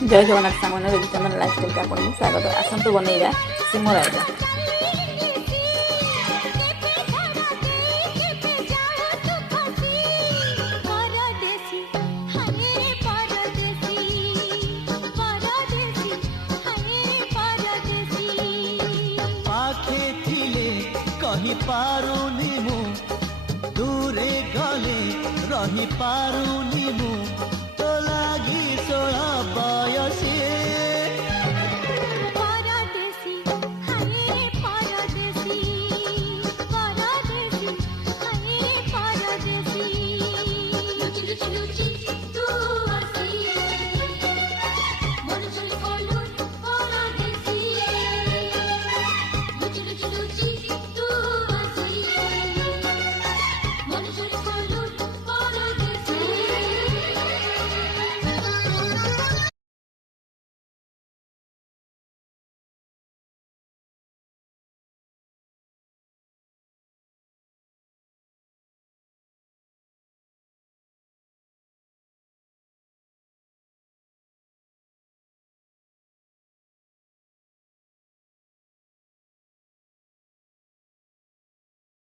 जय जगन्नाथ सामने चंदन लाइफस्टाइल का आपको स्वागत आसतु बनइबा सिम रायता। पाखे थिले कही पारुनी मु दूरे गले रही पारुनी मु